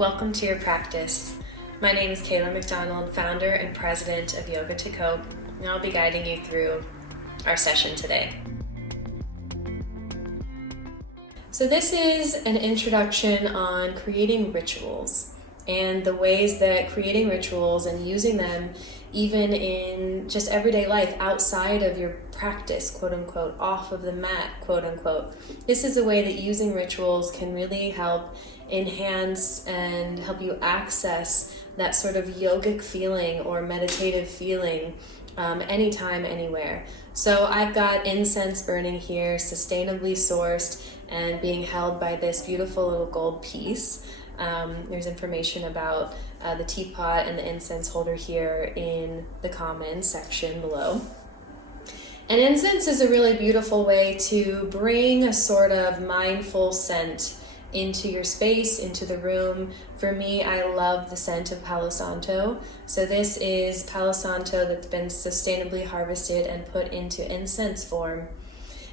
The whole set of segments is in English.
Welcome to your practice. My name is Kayla McDonald, founder and president of Yoga to Cope, and I'll be guiding you through our session today. So this is an introduction on creating rituals and the ways that creating rituals and using them even in just everyday life outside of your practice, quote unquote, off of the mat, quote unquote. This is a way that using rituals can really help enhance and help you access that sort of yogic feeling or meditative feeling anytime, anywhere. So I've got incense burning here, sustainably sourced and being held by this beautiful little gold piece. There's information about the teapot and the incense holder here in the comments section below. And incense is a really beautiful way to bring a sort of mindful scent into your space, into the room. For me, I love the scent of Palo Santo. So this is Palo Santo that's been sustainably harvested and put into incense form.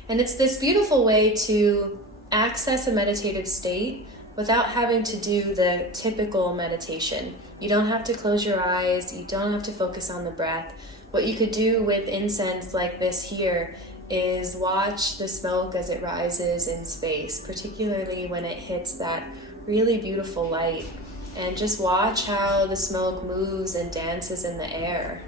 And it's this beautiful way to access a meditative state without having to do the typical meditation. You don't have to close your eyes, you don't have to focus on the breath. What you could do with incense like this here is watch the smoke as it rises in space, particularly when it hits that really beautiful light. And just watch how the smoke moves and dances in the air.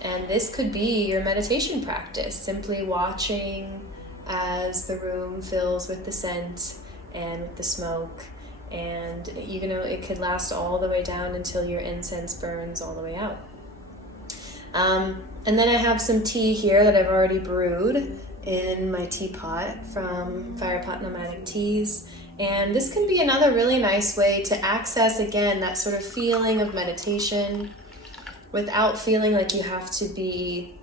And this could be your meditation practice, simply watching as the room fills with the scent and with the smoke. And it could last all the way down until your incense burns all the way out. And then I have some tea here that I've already brewed in my teapot from Firepot Nomadic Teas. And this can be another really nice way to access, again, that sort of feeling of meditation without feeling like you have to be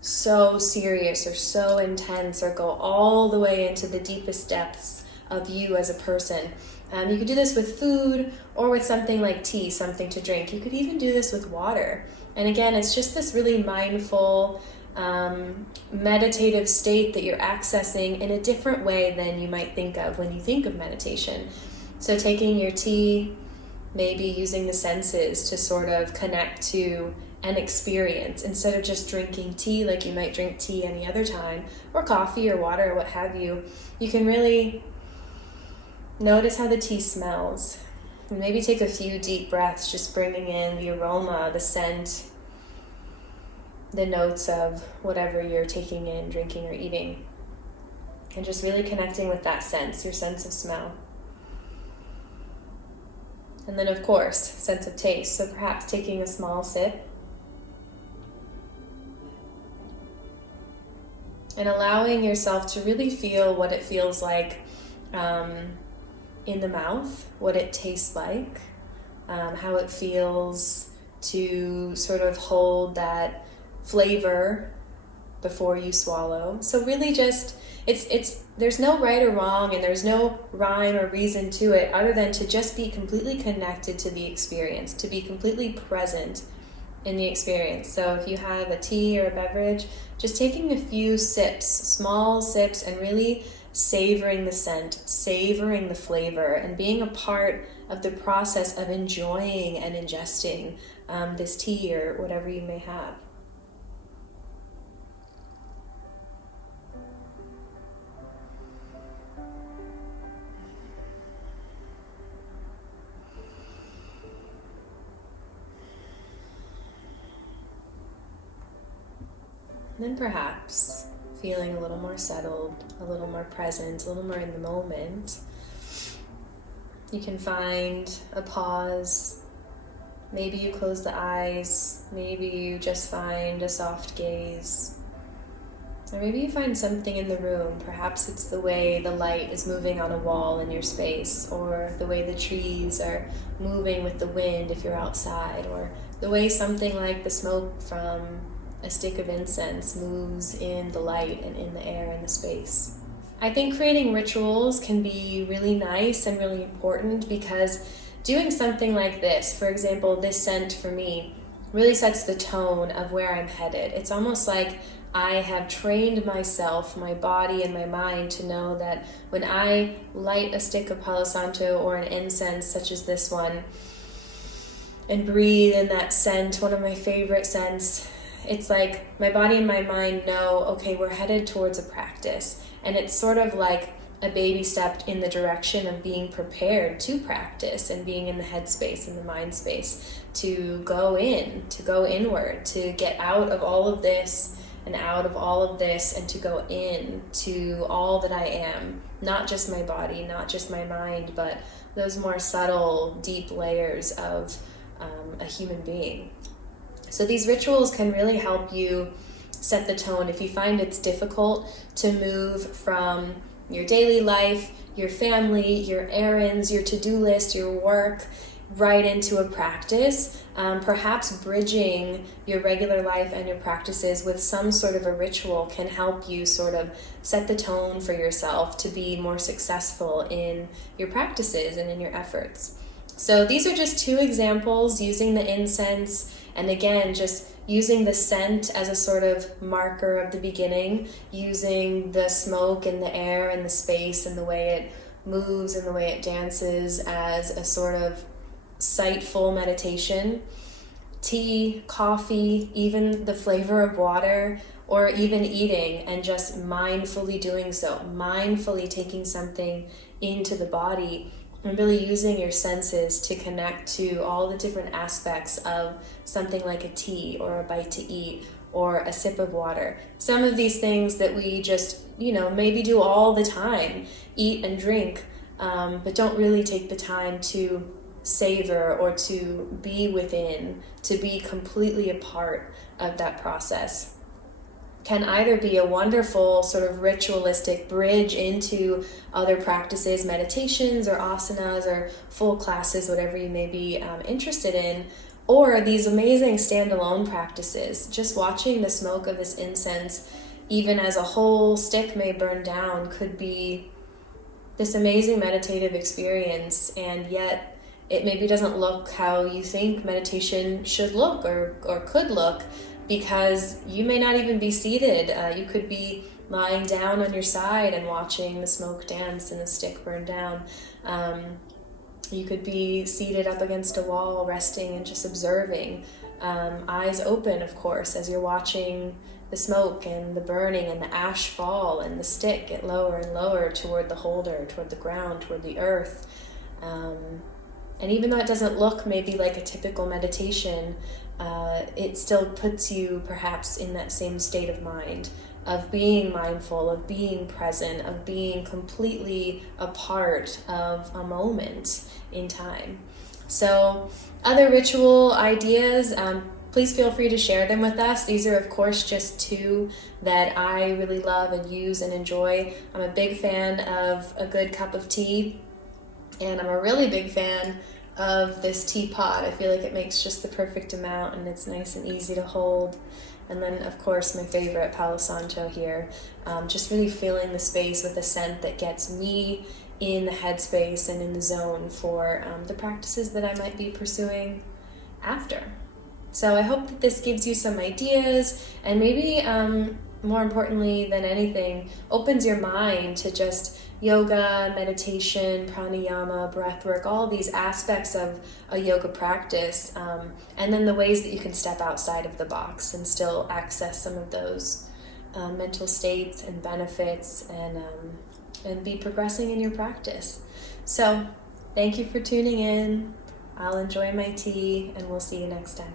so serious or so intense or go all the way into the deepest depths of you as a person. You could do this with food or with something like tea, something to drink. You could even do this with water. And again, it's just this really mindful, meditative state that you're accessing in a different way than you might think of when you think of meditation. So taking your tea, maybe using the senses to sort of connect to an experience instead of just drinking tea like you might drink tea any other time, or coffee or water or what have you. You can really notice how the tea smells. And maybe take a few deep breaths, just bringing in the aroma, the scent, the notes of whatever you're taking in, drinking or eating. And just really connecting with that sense, your sense of smell. And then, of course, sense of taste. So perhaps taking a small sip and allowing yourself to really feel what it feels like in the mouth, what it tastes like, how it feels to sort of hold that flavor before you swallow. So really just, there's no right or wrong, and there's no rhyme or reason to it other than to just be completely connected to the experience, to be completely present in the experience. So if you have a tea or a beverage, just taking a few sips, small sips, and really savoring the scent, savoring the flavor, and being a part of the process of enjoying and ingesting this tea or whatever you may have. And then perhaps feeling a little more settled, a little more present, a little more in the moment, you can find a pause. Maybe you close the eyes, maybe you just find a soft gaze, or maybe you find something in the room. Perhaps it's the way the light is moving on a wall in your space, or the way the trees are moving with the wind if you're outside, or the way something like the smoke from a stick of incense moves in the light and in the air and the space. I think creating rituals can be really nice and really important because doing something like this, for example, this scent for me, really sets the tone of where I'm headed. It's almost like I have trained myself, my body and my mind, to know that when I light a stick of Palo Santo or an incense such as this one and breathe in that scent, one of my favorite scents, it's like my body and my mind know, okay, we're headed towards a practice. And it's sort of like a baby step in the direction of being prepared to practice and being in the headspace and the mind space to go inward, to get out of all of this and out of all of this, and to go in to all that I am, not just my body, not just my mind, but those more subtle, deep layers of a human being. So these rituals can really help you set the tone if you find it's difficult to move from your daily life, your family, your errands, your to-do list, your work, right into a practice. Perhaps bridging your regular life and your practices with some sort of a ritual can help you sort of set the tone for yourself to be more successful in your practices and in your efforts. So these are just two examples, using the incense and again, just using the scent as a sort of marker of the beginning, using the smoke and the air and the space and the way it moves and the way it dances as a sort of sightful meditation. Tea, coffee, even the flavor of water, or even eating and just mindfully doing so, mindfully taking something into the body and really using your senses to connect to all the different aspects of something like a tea or a bite to eat or a sip of water. Some of these things that we just, maybe do all the time, eat and drink, but don't really take the time to savor or to be within, to be completely a part of that process, can either be a wonderful sort of ritualistic bridge into other practices, meditations or asanas or full classes, whatever you may be interested in, or these amazing standalone practices. Just watching the smoke of this incense, even as a whole stick may burn down, could be this amazing meditative experience, and yet it maybe doesn't look how you think meditation should look or could look, because you may not even be seated. You could be lying down on your side and watching the smoke dance and the stick burn down. You could be seated up against a wall, resting and just observing. Eyes open, of course, as you're watching the smoke and the burning and the ash fall and the stick get lower and lower toward the holder, toward the ground, toward the earth. And even though it doesn't look maybe like a typical meditation, it still puts you perhaps in that same state of mind, of being mindful, of being present, of being completely a part of a moment in time. So other ritual ideas, please feel free to share them with us. These are, of course, just two that I really love and use and enjoy. I'm a big fan of a good cup of tea, and I'm a really big fan of this teapot. I feel like it makes just the perfect amount and it's nice and easy to hold. And then, of course, my favorite, Palo Santo here. Just really filling the space with a scent that gets me in the headspace and in the zone for the practices that I might be pursuing after. So I hope that this gives you some ideas, and maybe more importantly than anything, opens your mind to just yoga, meditation, pranayama, breathwork, all these aspects of a yoga practice, and then the ways that you can step outside of the box and still access some of those mental states and benefits, and be progressing in your practice. So thank you for tuning in. I'll enjoy my tea, and we'll see you next time.